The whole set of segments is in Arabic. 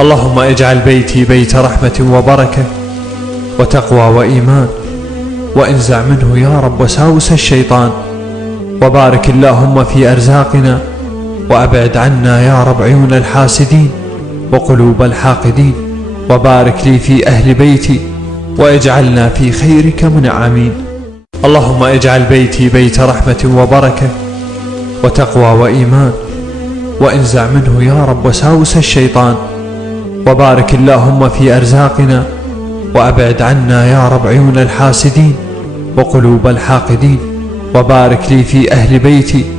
اللهم اجعل بيتي بيت رحمة وبركة وتقوى وإيمان، وانزع منه يا رب وساوس الشيطان، وبارك اللهم في أرزاقنا، وأبعد عنا يا رب عيون الحاسدين وقلوب الحاقدين، وبارك لي في أهل بيتي واجعلنا في خيرك منعمين. اللهم اجعل بيتي بيت رحمة وبركة وتقوى وإيمان، وانزع منه يا رب وساوس الشيطان، وبارك اللهم في أرزاقنا، وأبعد عنا يا رب عيون الحاسدين وقلوب الحاقدين، وبارك لي في أهل بيتي.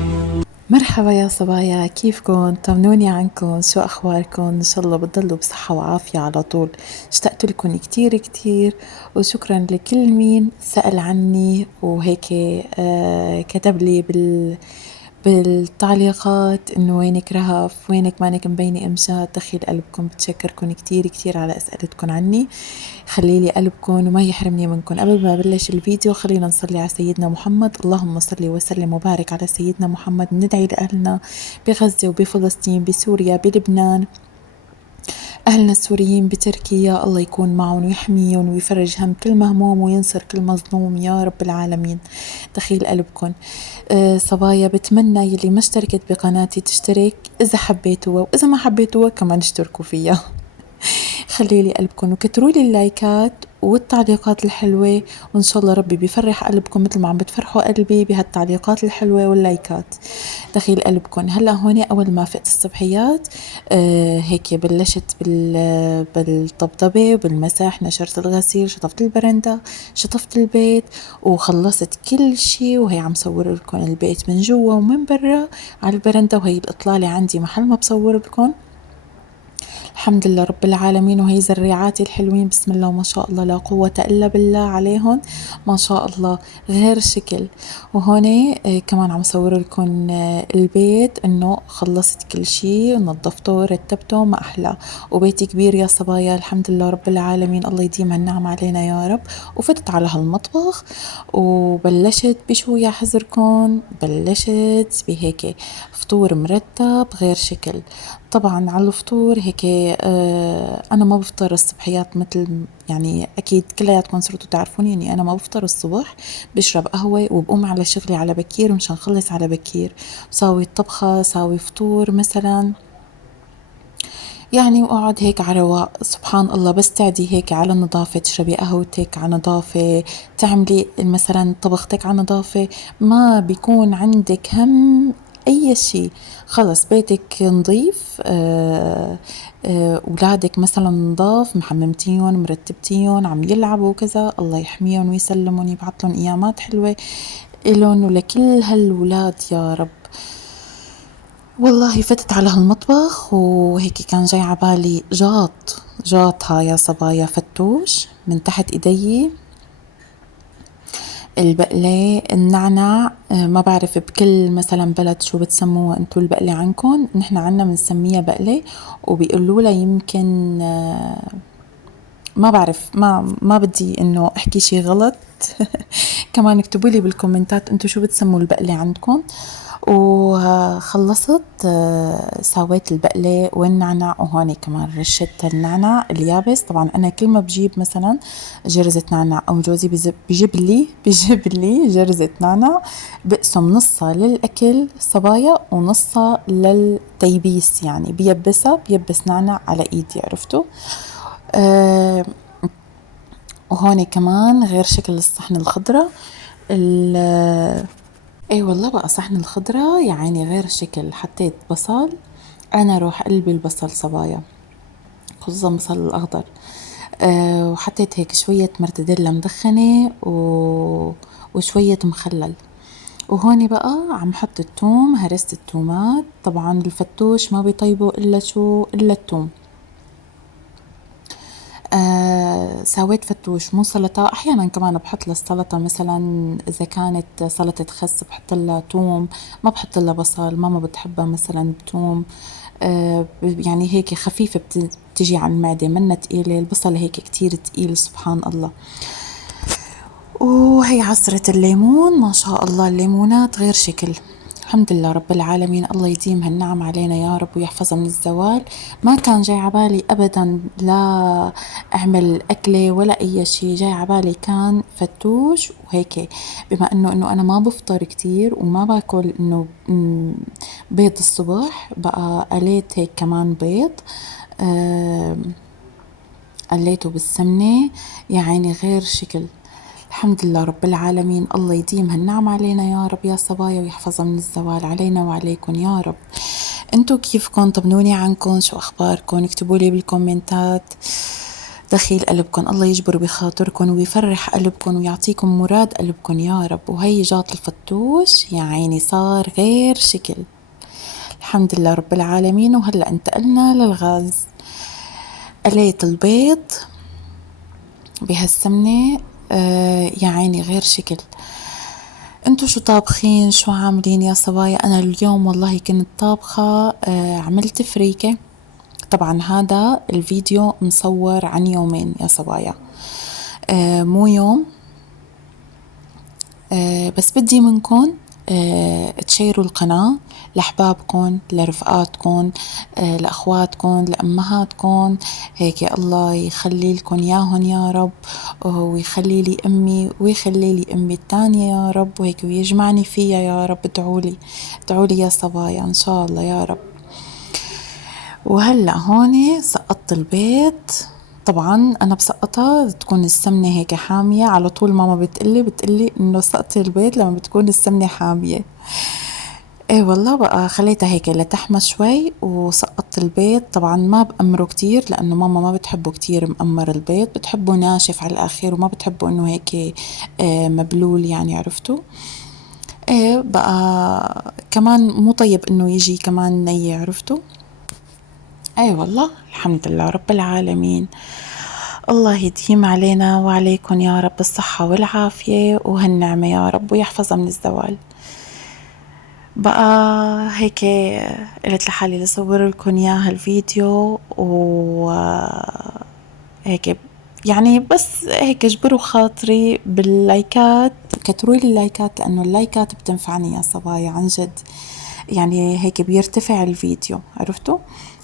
مرحبا يا صبايا، كيفكن؟ طمنوني عنكن، شو أخباركن؟ إن شاء الله بتضلوا بصحة وعافية على طول. اشتقت لكم كتير كتير، وشكرا لكل مين سأل عني وهيك كتب لي بالتعليقات إنه وينك رهف، وينك مانك مبينة إمشات. دخيل قلبكم، بتشكركم كتير كتير على أسئلتكم عني. خليلي قلبكم وما يحرمني منكم. قبل ما بلش الفيديو خلينا نصلي على سيدنا محمد. اللهم صل وسلم وبارك على سيدنا محمد. ندعي لأهلنا بغزة وبفلسطين، بسوريا، بلبنان، أهلنا السوريين بتركيا، الله يكون معهم ويحميهم ويفرج هم كل مهموم وينصر كل مظلوم يا رب العالمين. دخيل قلبكم. صبايا، بتمنى يلي ما اشتركت بقناتي تشترك إذا حبيتوها، وإذا ما حبيتوها كمان اشتركوا فيها. خليلي قلبكم وكتروا لي اللايكات والتعليقات الحلوة، وإن شاء الله ربي بيفرح قلبكم مثل ما عم بتفرحوا قلبي بهالتعليقات الحلوة واللايكات. دخيل قلبكم. هلأ هون أول ما فقت الصبحيات هيك بلشت بالطبطبة بالمسح، نشرت الغسيل، شطفت البرندة، شطفت البيت، وخلصت كل شي. وهي عم صور لكم البيت من جوا ومن برا على البرندة، وهي الإطلالة عندي محل ما بصور لكم. الحمد لله رب العالمين. وهي زريعاتي الحلوين بسم الله ما شاء الله لا قوة إلا بالله عليهم، ما شاء الله غير شكل. وهون كمان عم صور لكم البيت انه خلصت كل شيء، نظفته ورتبته ما احلى. وبيتي كبير يا صبايا الحمد لله رب العالمين، الله يديم هالنعم علينا يا رب. وفتت على هالمطبخ وبلشت بشو يا حزركم، بلشت بهيك فطور مرتب غير شكل. طبعا على الفطور هيك أنا ما بفطر الصبحيات مثل يعني أكيد كلياتكم صرتوا تعرفوني إني أنا ما بفطر الصبح، بشرب قهوة وبقوم على شغلي على بكير مشان خلص على بكير، بساوي الطبخة، ساوي فطور مثلا يعني، وأقعد هيك على رواق. سبحان الله، بس تعدي هيك على نظافة، تشربي قهوتك على نظافة، تعملي مثلا طبختك على نظافة، ما بيكون عندك هم أي شيء. خلص بيتك نظيف، أولادك مثلا نظاف، محممتيهم مرتبتيهم عم يلعبوا كذا، الله يحميهم ويسلمهم، يبعثلهم أيامات حلوة إلهم ولكل هالولاد يا رب. والله فتت على هالمطبخ وهيك كان جاي عبالي جاطها يا صبايا فتوش من تحت ايدي، البقلة، النعنع. ما بعرف بكل مثلا بلد شو بتسموها انتو البقلة عندكم، نحن عنا بنسميها بقلة، وبيقولوا لها يمكن ما بعرف، ما بدي انه احكي شي غلط. كمان اكتبوا لي بالكومنتات انتو شو بتسموا البقلة عندكم. وخلصت سويت البقلة والنعنع، وهون كمان رشت النعنع اليابس. طبعا أنا كل ما بجيب مثلا جرزة نعنع أو جوزي بيجيب لي جرزة نعنع، بقسم نصها للأكل صبايا ونصها للتيبيس، يعني بيبس نعنع على إيدي، عرفتوا. وهون كمان غير شكل الصحن الخضرة، اي والله بقى صحن الخضرة يعني غير شكل. حطيت بصل، انا روح قلبي البصل صبايا، خصوصا بصل الاخضر. وحطيت هيك شوية مرتديلا مدخنة وشوية مخلل. وهوني بقى عم حط التوم، هرست التومات. طبعا الفتوش ما بيطيبوا الا شو الا التوم. سويت فتوش مو سلطة. أحيانا كمان بحط للسلطة مثلا إذا كانت سلطة خس بحط لها توم، ما بحط لها بصل، ماما بتحبها مثلا بتوم. يعني هيك خفيفة بتجي على المعدة، منا تقيلة. البصل هيك كتير تقيل سبحان الله. وهي عصرة الليمون، ما شاء الله الليمونات غير شكل. الحمد لله رب العالمين، الله يديم هالنعم علينا يا رب ويحفظها من الزوال. ما كان جاي عبالي أبدا لا أعمل أكلة ولا أي شي، جاي عبالي كان فتوش وهيك. بما إنه أنا ما بفطر كتير وما باكل إنه بيض الصبح، بقى قليت هيك كمان بيض، قليته بالسمنة، يعني غير شكل. الحمد لله رب العالمين، الله يديم هالنعم علينا يا رب يا صبايا ويحفظها من الزوال علينا وعليكم يا رب. انتو كيفكن؟ طمنوني عنكن، شو اخباركن؟ اكتبولي بالكومنتات دخيل قلبكن، الله يجبر بخاطركن ويفرح قلبكن ويعطيكم مراد قلبكن يا رب. وهي جات الفتوش يا عيني صار غير شكل، الحمد لله رب العالمين. وهلأ انتقلنا للغاز. قليت البيض بهالسمنة، يا عيني غير شكل. انتو شو طابخين؟ شو عاملين يا صبايا؟ انا اليوم والله كنت طابخة، عملت فريكة. طبعا هذا الفيديو مصور عن يومين يا صبايا، مو يوم. بس بدي منكن تشيروا القناة لأحبابكن، لرفقاتكن، لأخواتكن، لأمهاتكن، هيك الله يخلي لكم ياهن يا رب، ويخلي لي أمي ويخلي لي أمي التانية يا رب، وهيك ويجمعني فيها يا رب. ادعولي ادعولي يا صبايا إن شاء الله يا رب. وهلأ هون سقطت البيض. طبعا انا بسقطها تكون السمنة هيك حامية، على طول ماما بتقلي انه سقطي البيض لما بتكون السمنة حامية. ايه والله بقى خليتها هيك لتحمى شوي وسقطت البيض. طبعا ما بأمره كتير لانه ماما ما بتحبه كتير مأمر البيض، بتحبه ناشف على الاخير وما بتحبه انه هيك مبلول، يعني عرفتوا. ايه بقى كمان مو طيب انه يجي كمان ني، عرفتوا. اي والله الحمد لله رب العالمين، الله يديم علينا وعليكم يا رب الصحة والعافية وهالنعمة يا رب ويحفظها من الزوال. بقى هيك قلت لحالي لصور لكم اياها الفيديو، وهيك يعني بس هيك اجبروا خاطري باللايكات، كتروا لي اللايكات لانه اللايكات بتنفعني يا صبايا عن جد، يعني هيك بيرتفع الفيديو، عرفتوا.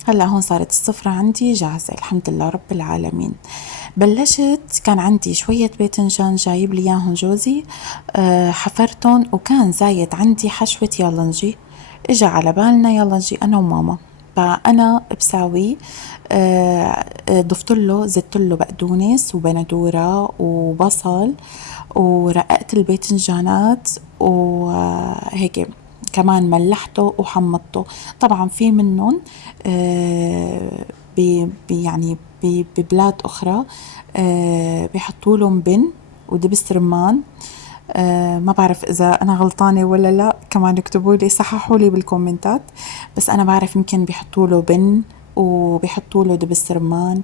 هلا هون صارت السفرة عندي جاهزة الحمد لله رب العالمين. بلشت، كان عندي شوية باذنجان جايب لي اياهم جوزي، حفرتهم وكان زايد عندي حشوة يالنجي. اجا على بالنا يالنجي انا وماما، فانا بساوي ضفتله زدتله بقدونس وبندورة وبصل ورققت الباذنجانات وهيك كمان ملحته وحمضته. طبعا في منهم يعني ببلاد أخرى بيحطوا لهم بن ودبس رمان. ما بعرف إذا أنا غلطانة ولا لا، كمان اكتبوا لي صححوا لي بالكومنتات، بس أنا بعرف يمكن بيحطوا له بن وبيحطوا له دبس رمان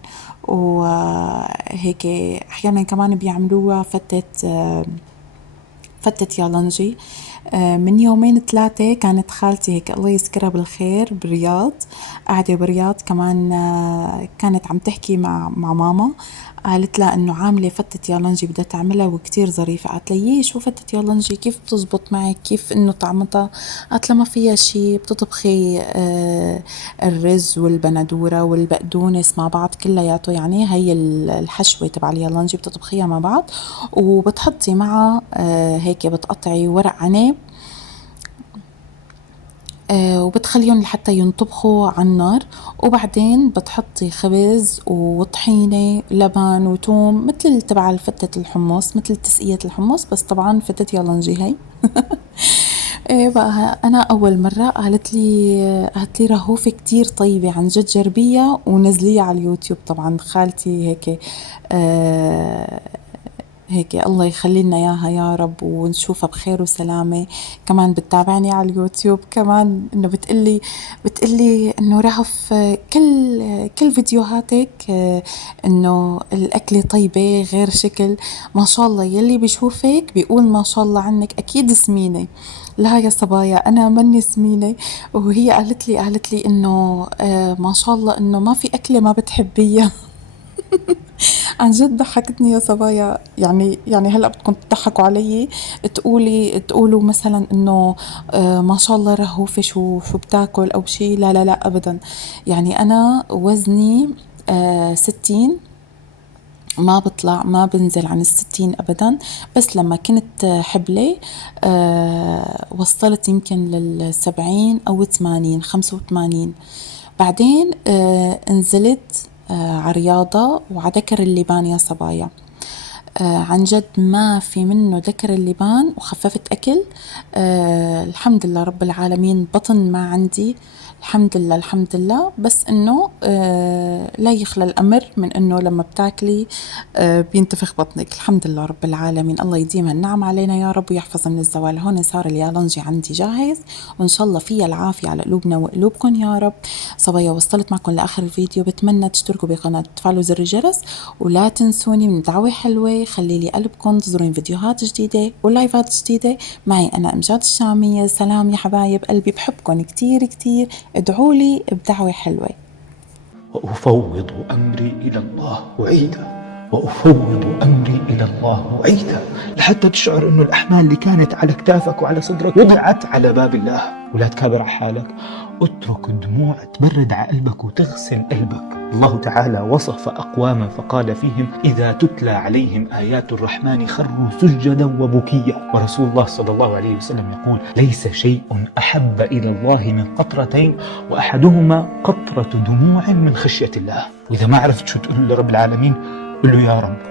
وهيك. أحيانا كمان بيعملوها فتة يالنجي. من يومين 3 كانت خالتي هيك الله يذكرها بالخير بالرياض، قاعدة بالرياض كمان، كانت عم تحكي مع ماما، قالت لها انه عاملة فتة يالنجي بدها تعملها وكتير ظريفة. قالت لي شو فتة يالنجي كيف بتزبط معك، كيف انه طعمتها؟ قالت لها ما فيها شي، بتطبخي الرز والبندورة والبقدونس مع بعض كلياته، يعني هي الحشوة تبع اليالنجي بتطبخيها مع بعض وبتحطي مع هيك بتقطعي ورق عنب وبتخليهم لحتى ينطبخوا على النار، وبعدين بتحطي خبز وطحينة لبن وتوم مثل تبع الفتة الحمص، مثل تسقية الحمص، بس طبعا فتة يالنجي هي. ايه بقى انا اول مرة قالت لي رهوفة كتير طيبة عن جد، جربيها ونزليها على اليوتيوب. طبعا خالتي هيك هيك الله يخلي لنا اياها يا رب ونشوفها بخير وسلامة. كمان بتتابعني على اليوتيوب كمان، انه بتقلي انه رهف كل فيديوهاتك انه الاكلة طيبة غير شكل، ما شاء الله يلي بيشوفك بيقول ما شاء الله عنك اكيد سمينة. لا يا صبايا انا مني سمينة، وهي قالت لي انه ما شاء الله انه ما في اكلة ما بتحبيها. عن جد ضحكتني يا صبايا. يعني هلا بدكم تضحكوا علي، تقولوا مثلا انه ما شاء الله رهوفة شو بتاكل او شي. لا لا لا ابدا. يعني انا وزني 60، ما بطلع ما بنزل عن 60 أبدا. بس لما كنت حبلة وصلت يمكن 70 أو 80، 85. بعدين نزلت على رياضة وعلى دكر اللبان يا صبايا. عن جد ما في منه دكر اللبان، وخففت أكل. الحمد لله رب العالمين. بطن ما عندي الحمد لله الحمد لله. بس إنه لا يخلى الأمر من إنه لما بتاكلي بينتفخ بطنك. الحمد لله رب العالمين. الله يديمها النعم علينا يا رب ويحفظ من الزوال. هون صار اليالنجي عندي جاهز، وإن شاء الله فيها العافية على قلوبنا وقلوبكم يا رب. صبايا وصلت معكم لآخر الفيديو. بتمنى تشتركوا بقناة وتفعلوا زر الجرس، ولا تنسوني من دعوة حلوة خلي لي قلبكم تزورون فيديوهات جديدة ولايفات جديدة معي أنا أمجاد الشامية. سلام يا حبايب قلبي، بحبكم كتير كتير. ادعوا لي بدعوة حلوة. وأفوض أمري إلى الله وعيدا، وأفوض أمري إلى الله وعيدا، لحتى تشعر أنه الأحمال اللي كانت على كتافك وعلى صدرك وضعت على باب الله. ولا تكابر على حالك، اترك الدموع تبرد على قلبك وتغسل قلبك. الله تعالى وصف أقواما فقال فيهم: إذا تتلى عليهم آيات الرحمن خروا سجدا وبكيا. ورسول الله صلى الله عليه وسلم يقول: ليس شيء أحب إلى الله من قطرتين، وأحدهما قطرة دموع من خشية الله. وإذا ما عرفت شو تقول لرب العالمين قل له: يا رب